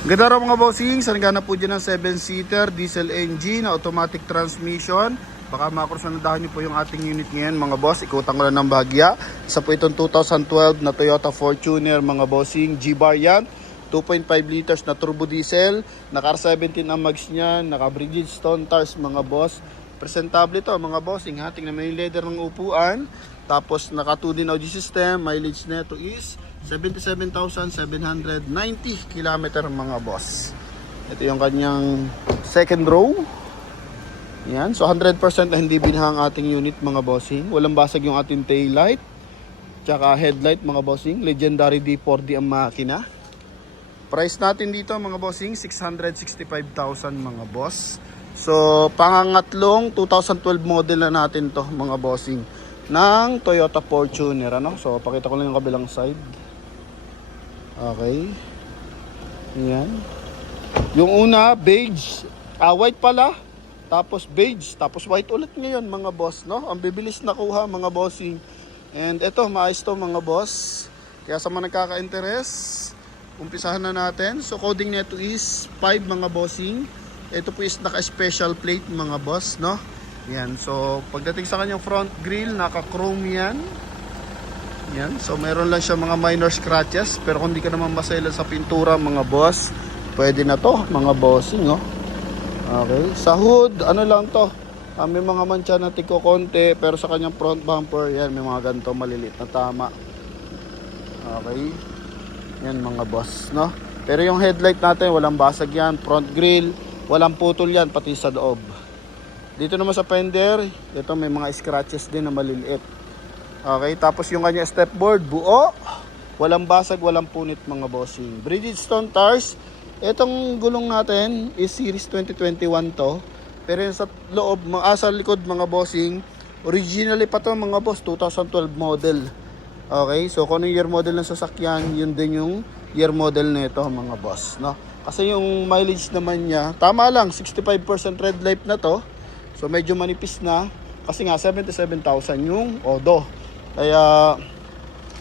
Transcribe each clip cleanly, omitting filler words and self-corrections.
Ganda raw mga bossing, sanggana po dyan ng 7-seater diesel engine na automatic transmission. Baka makursanadahan nyo po yung ating unit ngayon mga boss. Ikutan ko lang ng bahagya. Isa po itong 2012 na Toyota Fortuner mga bossing. G-Bar yan. 2.5 liters na turbo diesel. Naka R17 ang mags niyan. Naka Bridgestone tires mga boss. Presentable ito mga bossing ha. Tingnan mo yung leather ng upuan. Tapos naka 2D audio system. Mileage neto is 77,790 km mga boss. Ito yung kanyang second row. Yan. So 100% na hindi binahang ating unit mga bossing. Walang basag yung ating tail light. Tsaka headlight mga bossing. Legendary D4D ang makina. Price natin dito mga bossing 665,000 mga boss. So pangangatlong 2012 model na natin to mga bossing ng Toyota Fortuner ano. So pakita ko lang yung kabilang side. Okay. Yan. Yung una, beige. White pala. Tapos beige. Tapos white ulit ngayon mga boss. No? Ang bibilis nakuha mga bossing. And ito, maayos to mga boss. Kaya sa mga nagkaka-interest, umpisahan na natin. So coding nito is 5 mga bossing. Ito po is naka-special plate mga boss. No? Yan. So pagdating sa kanyang front grille, naka-chrome yan. Yan. So meron lang siya mga minor scratches. Pero kung di ka naman masela sa pintura mga boss, pwede na to mga bossing oh. Okay. Sa hood, ano lang to, may mga mancha na tiko konti. Pero sa kanyang front bumper, yan, may mga ganito maliliit na tama. Okay. Yan mga boss no. Pero yung headlight natin, walang basag yan. Front grille, walang putol yan, pati sa loob. Dito naman sa fender, ito may mga scratches din na maliliit. Okay, tapos yung kanya step board, buo. Walang basag, walang punit mga bossing. Bridgestone tires. Itong gulong natin is series 2021 to. Pero yung sa loob, sa likod mga bossing, originally pa to mga boss, 2012 model. Okay, so kung anong year model ng sasakyan, yun din yung year model nito mga boss. No? Kasi yung mileage naman niya, tama lang, 65% red light na to. So medyo manipis na. Kasi nga 77,000 yung odo. Kaya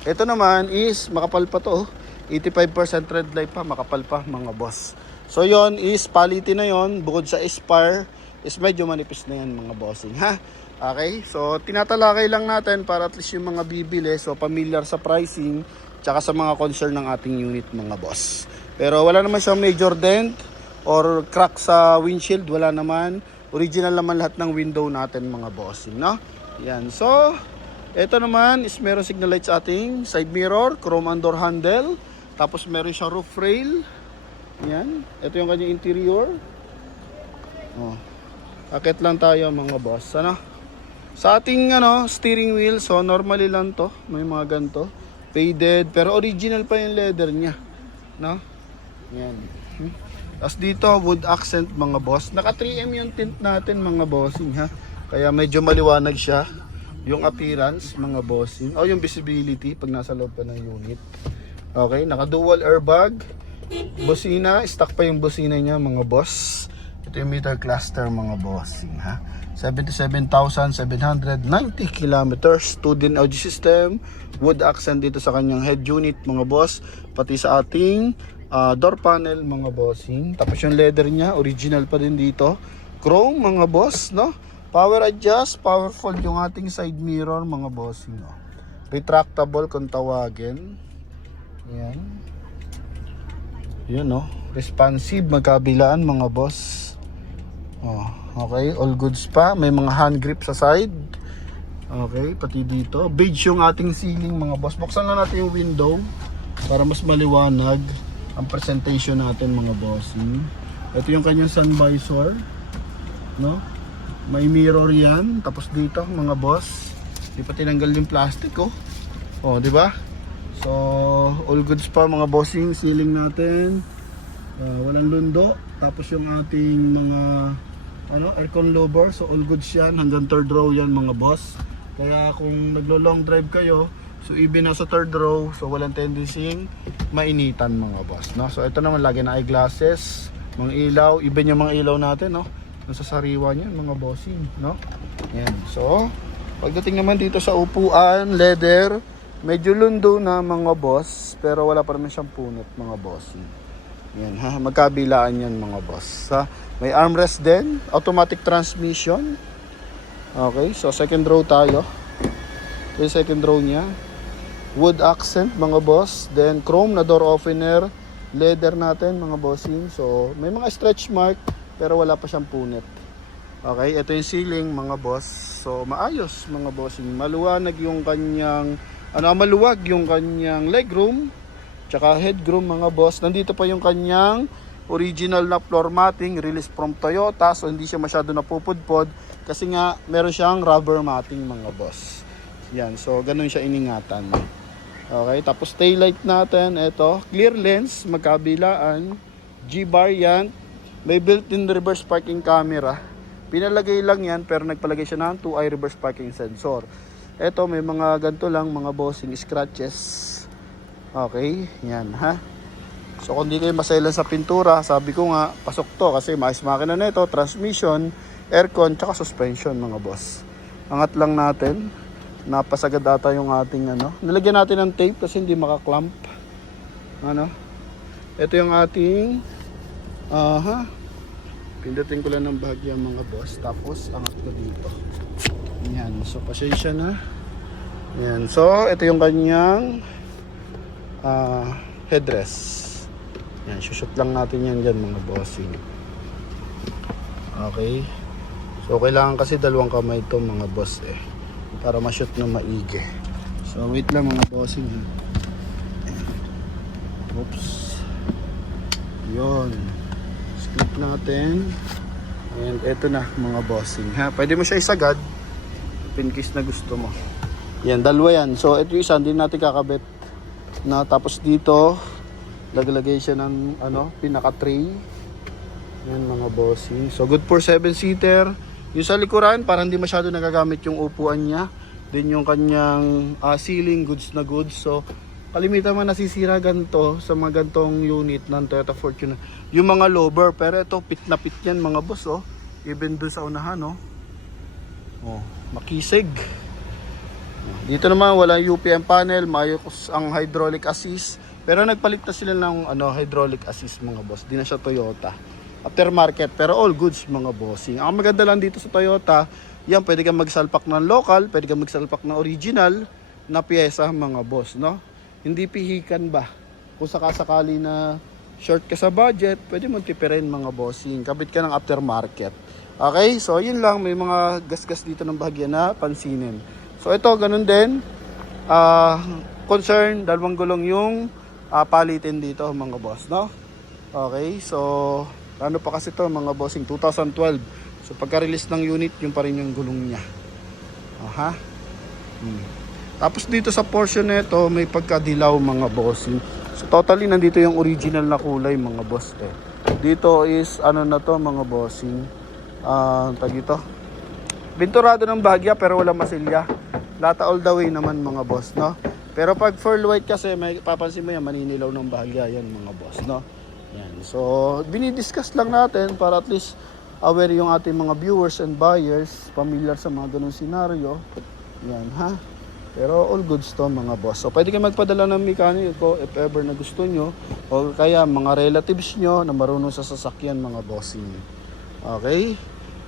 ito naman is makapal pa to, 85% red light pa, makapal pa mga boss. So yon is quality na yon, bukod sa Aspire is medyo manipis na yan mga bossing ha. Okay, so tinatalakay lang natin para at least yung mga bibili, so familiar sa pricing tsaka sa mga concern ng ating unit mga boss. Pero wala naman siyang major dent or crack sa windshield, wala naman. Original naman lahat ng window natin mga bossing no. Yan, so ito naman is meron signal lights ating side mirror, chrome and door handle. Tapos meron siyang roof rail. Yan. Ito yung kanyang interior. Oh. Akit lang tayo mga boss. Ano? Sa ating steering wheel, so normally lang to. May mga ganito. Faded. Pero original pa yung leather niya. No? Yan. Tapos dito, wood accent mga boss. Naka 3M yung tint natin mga bossing ha. Kaya medyo maliwanag siya. Yung appearance mga bossing o yung visibility pag nasa loob pa ng unit. Okay, naka dual airbag. Busina, stock pa yung busina niya mga boss. Ito yung meter cluster mga bossing ha. 77,790 kilometers. 2D audio system. Wood accent dito sa kanyang head unit mga boss. Pati sa ating door panel mga bossing. Tapos yung leather niya original pa din dito. Chrome mga boss no. Power adjust, powerful yung ating side mirror mga bossing. No? Retractable kung tawagin. Yan. Yun no. Responsive magkabilaan mga boss. Oh, okay, all goods pa. May mga hand grip sa side. Okay, pati dito. Beige yung ating ceiling mga boss. Buksan na natin yung window para mas maliwanag ang presentation natin mga bossing. Ito yung kanyang sun visor. No? May mirror yan. Tapos dito mga boss, di pa tinanggal yung plastic oh. Oh, di ba? So, all goods pa mga bossing. Ceiling natin. Walang lundo. Tapos yung ating mga aircon lower. So, all goods yan. Hanggang third row yan mga boss. Kaya kung naglo-long drive kayo, so even nasa third row, so walang tendency mainitan mga boss. No? So, ito naman lagi na eyeglasses. Mga ilaw. Even yung mga ilaw natin, no? Nasa sariwa niya mga bossing, no? Yan. So, pagdating naman dito sa upuan, leather, medyo lundo na mga boss, pero wala pa naman siyang punot mga bossing. Yan ha, magkabilaan yan mga boss. Ha? May armrest din, automatic transmission. Okay, so second row tayo. Ito yung second row niya. Wood accent mga boss. Then chrome na door opener. Leather natin mga bossing. So may mga stretch mark pero wala pa siyang punit. Okay, ito yung ceiling mga boss. So maayos mga bossing. Maluwag yung kanyang legroom. Tsaka headroom mga boss. Nandito pa yung kanyang original na floor matting released from Toyota. So hindi siya masyado napupudpod kasi nga meron siyang rubber matting mga boss. Yan, so ganun siya iningatan. Okay, tapos taillight natin, ito, clear lens, magkabilaan, G-bar yan, may built-in reverse parking camera. Pinalagay lang yan pero nagpalagay siya ng 2-eye reverse parking sensor. Ito, may mga ganito lang, mga bossing scratches. Okay, yan ha. So kung di kayo masailan sa pintura, sabi ko nga, pasok to kasi maayos makina na ito, transmission, aircon, tsaka suspension mga boss. Angat lang natin. Napasagad ata yung ating nilagyan natin ng tape kasi hindi makaklamp. Ito yung ating pindutin ko lang ng bahagya mga boss. Tapos angat ko dito. Yan, so pasensya na. Yan, so ito yung kanyang headrest. Yan, shoot lang natin yan dyan mga bossing. Okay. So kailangan kasi dalawang kamay ito mga boss para ma-shoot na maigi. So wait lang mga bossing. Oops. Yun. Split natin. And eto na mga bossing ha. Pwede mo siya isagad in case na gusto mo. Yan, dalawa yan. So ito yung isa, hindi natin kakabit na, tapos dito laglagay siya ng pinaka tray. Yan mga bossing. So good for 7-seater. Yung sa likuran, parang hindi masyado nagagamit yung upuan niya. Then yung kanyang ceiling, goods na goods. So, kalimitan man nasisira ganito sa mga gantong unit ng Toyota Fortuner. Yung mga lower, pero ito, pit na pit yan mga boss. Even dun sa unahan, makisig. Dito naman, wala UPM panel, mayos ang hydraulic assist. Pero nagpalit na sila ng hydraulic assist mga boss. Di na siya Toyota. Aftermarket, pero all goods mga bossing. Ang maganda lang dito sa Toyota, yan, pwede kang magsalpak ng local, pwede kang magsalpak ng original na piyesa mga boss, Hindi pihikan ba? Kung sakasakali na short ka sa budget, pwede mo tipirin mga bossing. Kabit ka ng aftermarket. Okay, so yun lang, may mga gas-gas dito ng bahagya na pansinin. So ito, ganun din. Concern, dalawang gulong yung palitin dito mga boss, Okay, so ano pa kasi to mga bossing, 2012. So pagka-release ng unit, yung pa rin yung gulong niya. Tapos dito sa portion nito, may pagkadilaw mga bossing. So totally nandito yung original na kulay mga boss Dito is na to mga bossing. Tag ito. Binturado ng bahagya pero wala masilya. Lata all the way naman mga boss, Pero pag full white kasi, may papansin mo yan, maninilaw ng bahagya yan mga boss, Yan. So, binidiscuss lang natin para at least aware yung ating mga viewers and buyers, familiar sa mga ganung senaryo. Yan ha. Pero all goods to mga boss. So, pwede kayo magpadala ng mekaniko if ever na gusto nyo. O kaya mga relatives nyo na marunong sa sasakyan mga bossing. Okay?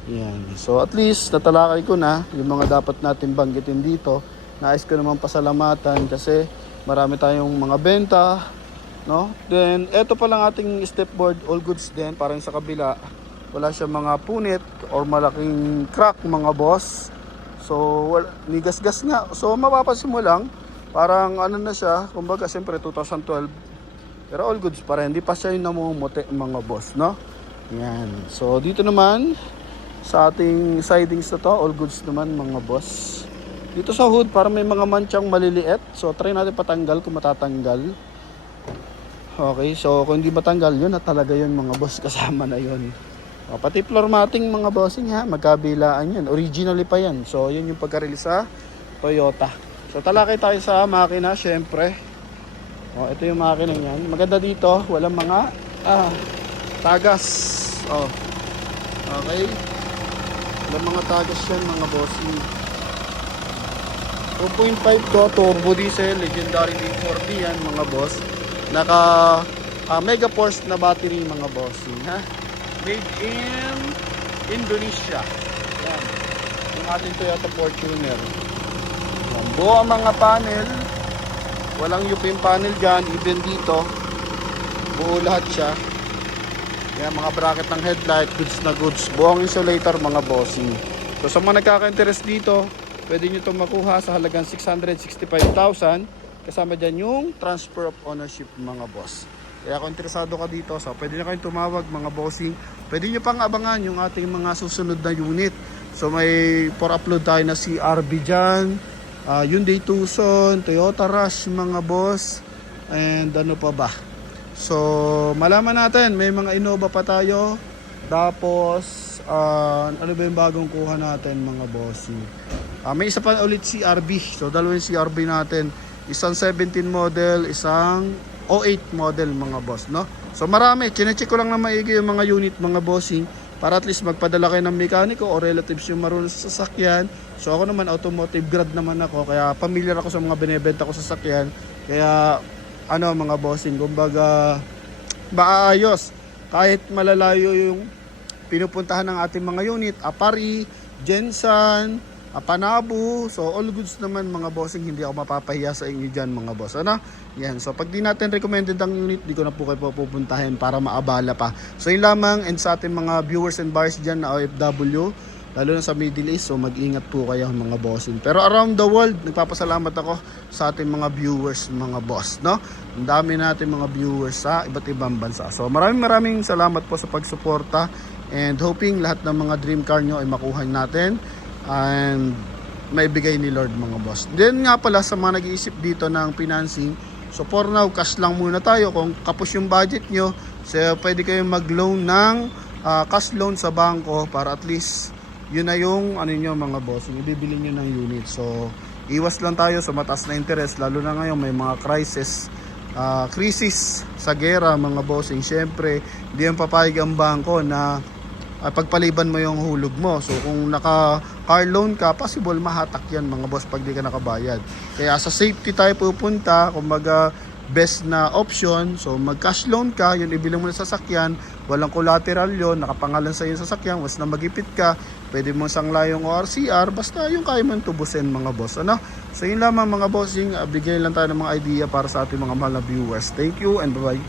Yan. So, at least natalakay ko na yung mga dapat natin banggitin dito. Nais ko naman pasalamatan kasi marami tayong mga benta. Then eto pa lang ating stepboard, all goods din, parang sa kabila wala siya mga punit or malaking crack mga boss. So nigas-gas nga. So mapapansin mo lang parang na siya, kumbaga siyempre 2012. Pero all goods pa rin, hindi pa siya yung namumuti mga boss, Yan. So dito naman sa ating sidings na to, all goods naman mga boss. Dito sa hood para may mga manchang maliliit. So try natin patanggal kung matatanggal. Okay, so kung hindi matanggal, yun na talaga yun mga boss, kasama na yun. Pati floor matting mga bossing ha, magkabilaan yan. Originally pa yan. So yun yung pagka-release sa Toyota. So talakay tayo sa makina, syempre. Ito yung makina niyan. Maganda dito, walang mga tagas. Okay. Walang mga tagas yan mga bossing. 2.5 to, turbo diesel, legendary V40 yan mga boss. Naka Mega Force na battery mga bossing, ha? Made in Indonesia. Yan. Yung ating Toyota Fortuner. Yan. Buo ang mga panel. Walang UP yung panel dyan. Even dito. Buo lahat siya. Yan, mga bracket ng headlight. Goods na goods. Buong insulator mga bossing. So sa mga nagkaka-interest dito, pwede nyo itong makuha sa halagang 665,000. Kasama dyan yung transfer of ownership mga boss. Kaya kung interesado ka dito, so pwede na kayong tumawag mga bossing. Pwede nyo pang abangan yung ating mga susunod na unit. So may for upload tayo na CRV dyan, Hyundai Tucson, Toyota Rush mga boss, and ano pa ba. So malaman natin, may mga Innova pa tayo. Tapos ano ba yung bagong kuha natin mga bossing. May isa pa ulit CRV. So dalawang CRV natin. Isang 17 model, isang 08 model mga boss, no? So marami, chinecheck ko lang na maigi yung mga unit mga bossing para at least magpadala kayo ng mekaniko o relatives yung marunong sa sasakyan. So ako naman automotive grad naman ako, kaya familiar ako sa mga binebenta ko sa sasakyan. Kaya ano mga bossing, kumbaga maayos kahit malalayo yung pinupuntahan ng ating mga unit, Apari, Jensen, Panabo, so all goods naman mga bossing, hindi ako mapapahiya sa inyo dyan mga boss, ano? Yan, so pag di natin recommended ang unit, di ko na po kayo pupuntahin para maabala pa. So yun lamang, and sa ating mga viewers and buyers dyan na OFW, lalo na sa Middle East, so mag-ingat po kayo mga bossing. Pero around the world, nagpapasalamat ako sa ating mga viewers mga boss, no? Ang dami natin mga viewers sa iba't ibang bansa. So maraming salamat po sa pagsuporta, and hoping lahat ng mga dream car nyo ay makuha natin and maibigay ni Lord mga boss. Then nga pala sa mga nag-iisip dito ng financing, so for now cash lang muna tayo. Kung kapos yung budget nyo, so pwede kayong mag-loan ng cash loan sa bangko para at least yun na yung ano nyo mga boss, yung ibibili nyo ng unit. So iwas lang tayo sa mataas na interest, lalo na ngayon may mga crisis sa gera mga bossing. Syempre hindi yung papayag ang bangko na pagpaliban mo yung hulog mo. So kung naka car loan ka, possible mahatak yan mga boss pag di ka nakabayad. Kaya sa safety tayo pupunta, kumbaga best na option. So mag cash loan ka, yun ibili mo na sasakyan, walang collateral yon, nakapangalan sa yung sasakyan, was na magipit ka, pwede mo sangla yung ORCR, basta yung kaya mo tubusin mga boss, ano? So yun lamang mga bossing, bigay lang tayo ng mga idea para sa ating mga mahal na viewers. Thank you and bye bye.